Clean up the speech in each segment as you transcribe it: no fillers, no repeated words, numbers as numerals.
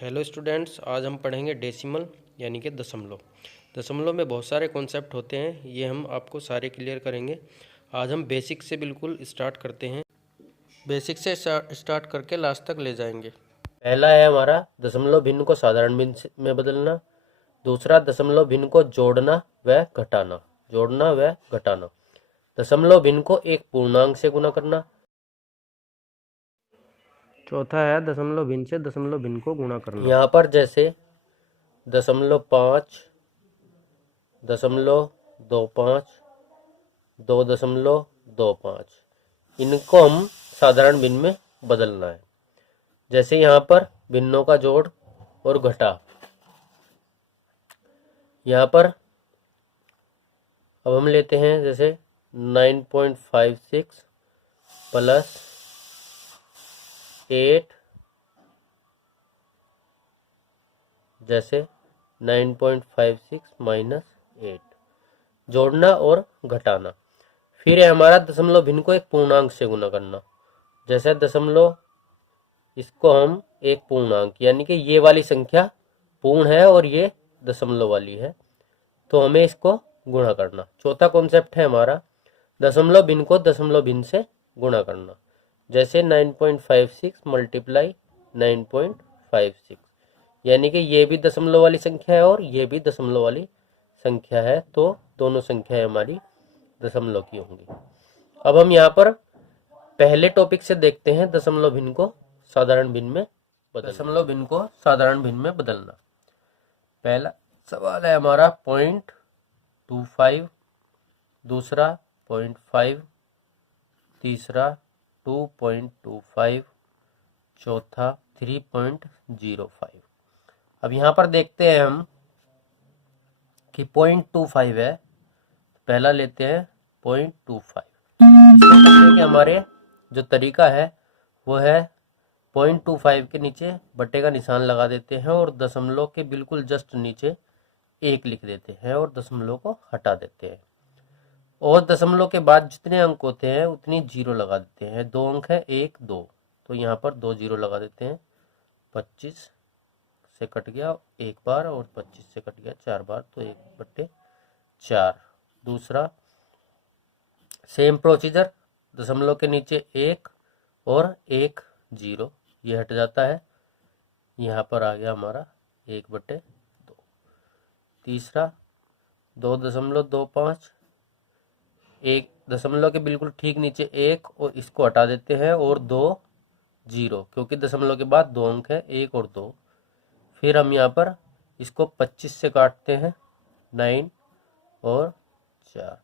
Hello students, आज हम पढ़ेंगे डेसिमल यानी कि दशमलव। दशमलव में बहुत सारे कॉन्सेप्ट होते हैं, ये हम आपको सारे क्लियर करेंगे। आज हम बेसिक से बिल्कुल स्टार्ट करते हैं, बेसिक से स्टार्ट करके लास्ट तक ले जाएंगे। पहला है हमारा दशमलव भिन्न को साधारण भिन्न में बदलना। दूसरा, दशमलव भिन्न को जोड़ना व घटाना। दशमलव भिन्न को एक पूर्णांक से गुणा करना। चौथा है दशमलव भिन्न से दशमलव भिन्न को गुणा करना। यहाँ पर जैसे 0.5, 0.25, 2.25, इनको हम साधारण भिन्न में बदलना है। जैसे यहाँ पर भिन्नों का जोड़ और घटा। यहाँ पर अब हम लेते हैं जैसे 9.56 प्लस 8, जैसे 9.56 माइनस 8, जोड़ना और घटाना। फिर है हमारा दशमलव भिन्न को एक पूर्णांक से गुणा करना। जैसे दशमलव, इसको हम एक पूर्णांक यानी कि ये वाली संख्या पूर्ण है और ये दशमलव वाली है, तो हमें इसको गुणा करना। चौथा कॉन्सेप्ट है हमारा दशमलव भिन्न को दशमलव भिन्न से गुणा करना। जैसे 9.56 मल्टीप्लाई 9.56, यानी कि ये भी दशमलव वाली संख्या है और ये भी दशमलव वाली संख्या है, तो दोनों संख्याएं हमारी दशमलव की होंगी। अब हम यहाँ पर पहले टॉपिक से देखते हैं दशमलव भिन्न को साधारण भिन्न में बदलना। दशमलव भिन्न को साधारण भिन्न में बदलना। पहला सवाल है हमारा 0.25, दूसरा 0.5, तीसरा 2.25, चौथा 3.05। अब यहाँ पर देखते हैं हम कि 0.25 है, पहला लेते हैं 0.25। इसको करने के हमारे जो तरीका है वो है 0.25 के नीचे बट्टे का निशान लगा देते हैं और दशमलव के बिल्कुल जस्ट नीचे 1 लिख देते हैं और दशमलव को हटा देते हैं। और दशमलव के बाद जितने अंक होते हैं उतनी जीरो लगा देते हैं। 2 अंक है, 1, 2, तो यहाँ पर 2 जीरो लगा देते हैं। 25 से कट गया 1 बार और 25 से कट गया 4 बार, तो 1/4। दूसरा सेम प्रोसीजर, दशमलव के नीचे 1 और 1 0, ये हट जाता है। यहाँ पर आ गया हमारा 1/2। तीसरा 2.25, 1 दशमलव के बिल्कुल ठीक नीचे 1 और इसको हटा देते हैं और 2 0, क्योंकि दशमलव के बाद 2 अंक है, 1 और 2। फिर हम यहाँ पर इसको 25 से काटते हैं, 9 और 4,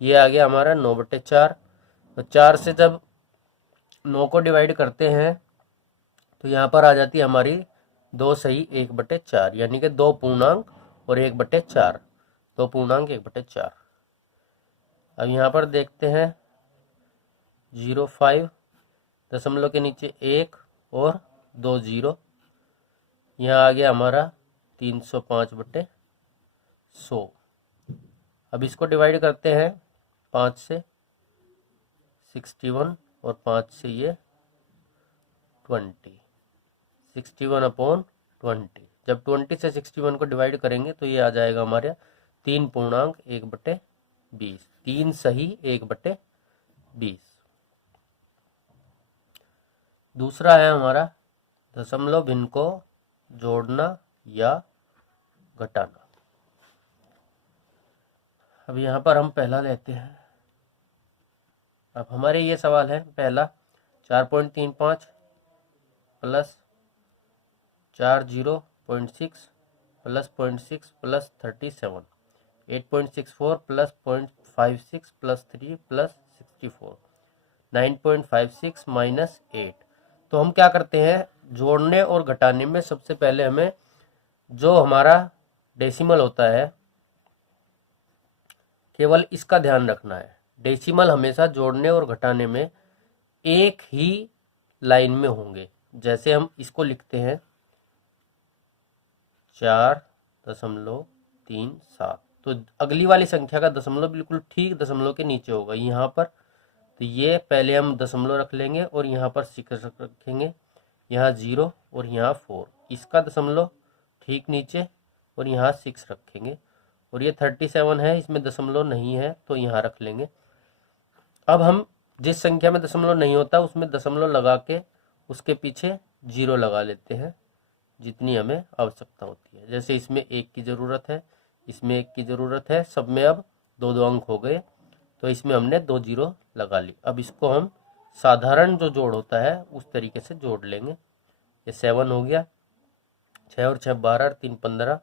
ये आ गया हमारा 9/4। तो 4 से जब 9 को डिवाइड करते हैं तो यहाँ पर आ जाती है हमारी 2 सही 1/4, यानी कि 2 पूर्णांक और 1/4, 2 पूर्णांक 1/4। अब यहाँ पर देखते हैं 0.5, दशमलव के नीचे 1 और 2 0, यहाँ आ गया हमारा 305/100। अब इसको डिवाइड करते हैं 5 से, 61, और 5 से ये 20, 61/20। जब 20 से 61 को डिवाइड करेंगे तो ये आ जाएगा हमारे 3 पूर्णांक 1/20, 3 सही 1/20। दूसरा है हमारा दशमलव भिन्न को जोड़ना या घटाना। अब यहाँ पर हम पहला लेते हैं। अब हमारे ये सवाल है पहला 4.35 plus 40.6 plus 0.6 plus 37, 8.64 plus 0.56 plus 3 plus 64, 9.56 minus 8। तो हम क्या करते हैं, जोड़ने और घटाने में सबसे पहले हमें जो हमारा डेसिमल होता है केवल इसका ध्यान रखना है। डेसिमल हमेशा जोड़ने और घटाने में एक ही लाइन में होंगे। जैसे हम इसको लिखते हैं 4.37, तो अगली वाली संख्या का दशमलव बिल्कुल ठीक दशमलव के नीचे होगा यहाँ पर। तो ये पहले हम दशमलव रख लेंगे और यहाँ पर सिक्स रखेंगे, यहाँ 0 और यहाँ 4, इसका दशमलव ठीक नीचे और यहाँ 6 रखेंगे, और ये 37 है, इसमें दशमलव नहीं है तो यहाँ रख लेंगे। अब हम जिस संख्या में दशमलव नहीं होता उसमें दशमलव लगा के उसके पीछे 0 लगा लेते हैं जितनी हमें आवश्यकता होती है। जैसे इसमें 1 की ज़रूरत है, इसमें 1 की ज़रूरत है, सब में अब 2-2 अंक हो गए, तो इसमें हमने 2 0 लगा ली। अब इसको हम साधारण जो जोड़ होता है उस तरीके से जोड़ लेंगे। ये 7 हो गया, 6 और 6 12, 3 15,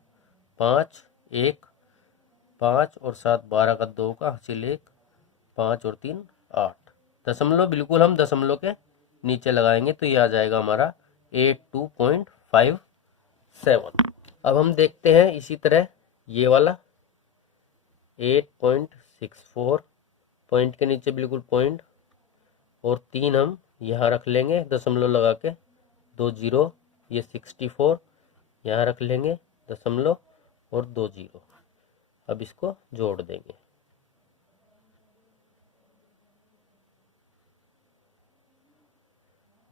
5 1, 5 और 7 12 का 2 का हासिल 1, 5 और 3 8। दशमलव बिल्कुल हम दशमलव के नीचे लगाएंगे तो ये आ जाएगा हमारा 82.57। अब हम देखते हैं इसी तरह ये वाला 8.64, पॉइंट के नीचे बिल्कुल पॉइंट, और 3 हम यहाँ रख लेंगे दशमलव लगा के, 2 0, ये 64 यहाँ रख लेंगे दशमलव और 2 0। अब इसको जोड़ देंगे।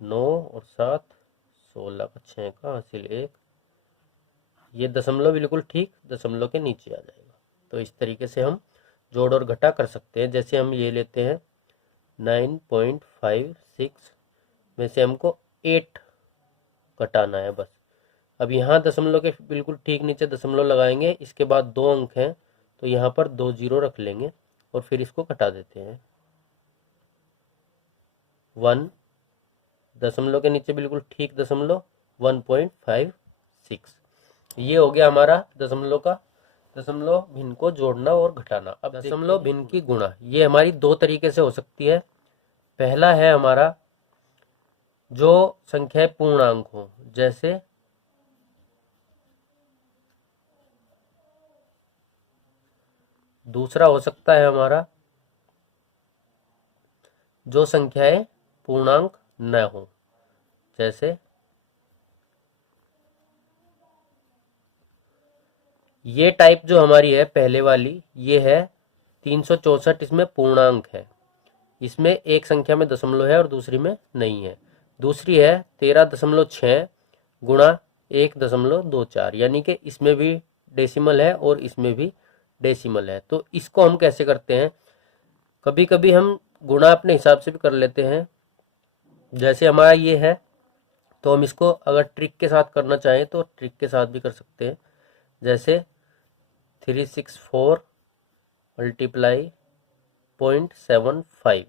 नौ और 7 16 का 6 का हासिल 1, ये दशमलव बिल्कुल ठीक दशमलव के नीचे आ जाएगा। तो इस तरीके से हम जोड़ और घटा कर सकते हैं। जैसे हम ये लेते हैं 9.56 में से हमको 8 घटाना है बस। अब यहाँ दशमलव के बिल्कुल ठीक नीचे दशमलव लगाएंगे, इसके बाद 2 अंक हैं तो यहाँ पर 2 0 रख लेंगे और फिर इसको घटा देते हैं। 1 दशमलव के नीचे बिल्कुल ठीक दशमलव 1.56। ये हो गया हमारा दशमलव का दशमलव भिन्न को जोड़ना और घटाना। अब दशमलव भिन्न की गुणा, ये हमारी 2 तरीके से हो सकती है। पहला है हमारा जो संख्याएं पूर्णांक हो, जैसे दूसरा हो सकता है हमारा जो संख्याएं पूर्णांक न हो, जैसे ये टाइप जो हमारी है पहले वाली, ये है 364, इसमें पूर्णांक है, इसमें एक संख्या में दशमलव है और दूसरी में नहीं है। दूसरी है 13.6 गुणा 1.24, यानी कि इसमें भी डेसिमल है और इसमें भी डेसिमल है। तो इसको हम कैसे करते हैं, कभी कभी हम गुणा अपने हिसाब से भी कर लेते हैं। जैसे हमारा ये है तो हम इसको अगर ट्रिक के साथ करना चाहें तो ट्रिक के साथ भी कर सकते हैं। जैसे 364 मल्टीप्लाई 0.75,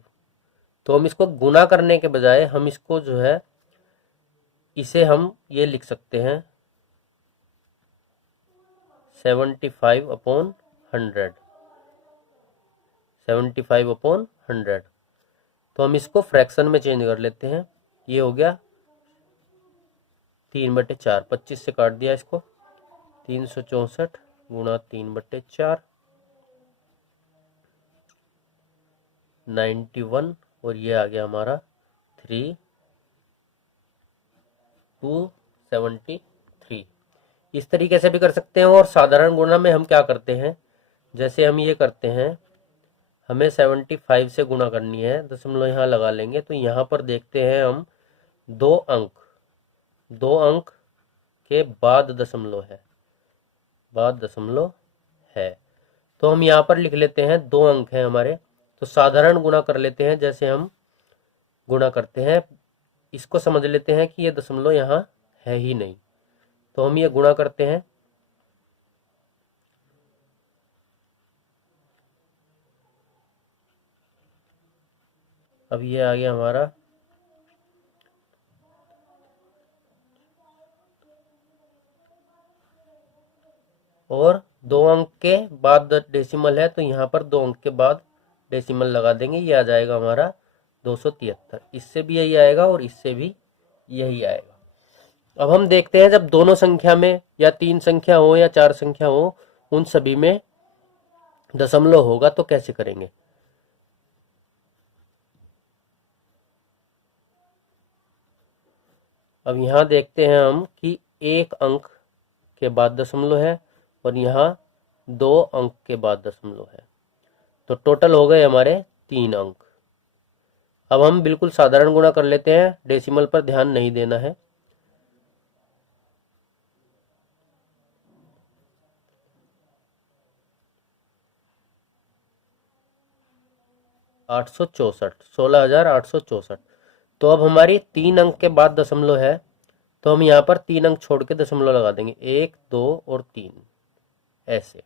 तो हम इसको गुना करने के बजाय हम इसको जो है इसे हम ये लिख सकते हैं 75/100, 75/100। तो हम इसको फ्रैक्शन में चेंज कर लेते हैं। ये हो गया 3/4, 25 से काट दिया इसको, 364 गुणा 3/4, 91, और ये आ गया हमारा 3273। इस तरीके से भी कर सकते हैं। और साधारण गुणा में हम क्या करते हैं, जैसे हम ये करते हैं, हमें 75 से गुणा करनी है, दशमलव यहाँ लगा लेंगे, तो यहाँ पर देखते हैं हम 2 अंक के बाद दशमलव है, तो हम यहाँ पर लिख लेते हैं 2 अंक हैं हमारे, तो साधारण गुणा कर लेते हैं। जैसे हम गुणा करते हैं, इसको समझ लेते हैं कि ये दशमलव यहाँ है ही नहीं, तो हम ये गुणा करते हैं। अब ये आ गया हमारा और 2 अंक के बाद डेसिमल है, तो यहाँ पर 2 अंक के बाद डेसिमल लगा देंगे, ये आ जाएगा हमारा 273। इससे भी यही आएगा और इससे भी यही आएगा। अब हम देखते हैं जब दोनों संख्या में या 3 संख्या हो या 4 संख्या हो, उन सभी में दशमलव होगा तो कैसे करेंगे। अब यहाँ देखते हैं हम कि 1 अंक के बाद दशमलव है और यहाँ 2 अंक के बाद दशमलव है, तो टोटल हो गए हमारे 3 अंक। अब हम बिल्कुल साधारण गुणा कर लेते हैं, डेसिमल पर ध्यान नहीं देना है। 864, 16,864। तो अब हमारी 3 अंक के बाद दशमलव है, तो हम यहाँ पर 3 अंक छोड़ के दशमलव लगा देंगे, 1, 2 और 3 ऐसे।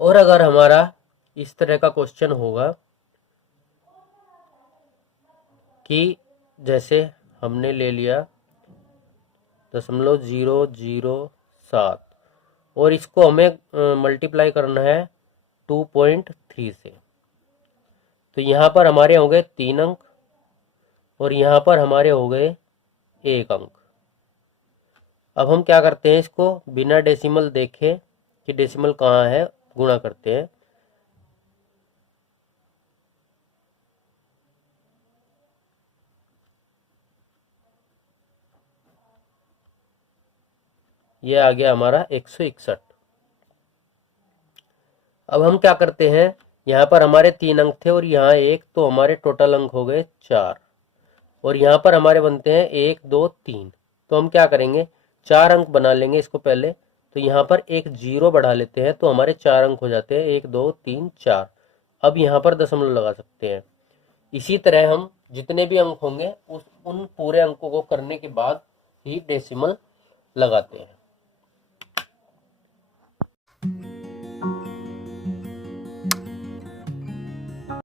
और अगर हमारा इस तरह का क्वेश्चन होगा कि जैसे हमने ले लिया 0.007 और इसको हमें मल्टीप्लाई करना है 2.3 से, तो यहाँ पर हमारे हो गए 3 अंक और यहाँ पर हमारे हो गए 1 अंक। अब हम क्या करते हैं, इसको बिना डेसिमल देखे कि डेसिमल कहाँ है गुणा करते हैं। ये आ गया हमारा 161। अब हम क्या करते हैं, यहाँ पर हमारे 3 अंक थे और यहाँ 1, तो हमारे टोटल अंक हो गए 4 और यहाँ पर हमारे बनते हैं 1, 2, 3। तो हम क्या करेंगे, 4 अंक बना लेंगे इसको पहले, तो यहाँ पर एक 0 बढ़ा लेते हैं, तो हमारे 4 अंक हो जाते हैं, 1, 2, 3, 4। अब यहाँ पर दशमलव लगा सकते हैं। इसी तरह हम जितने भी अंक होंगे उन पूरे अंकों को करने के बाद ही डेसिमल लगाते हैं।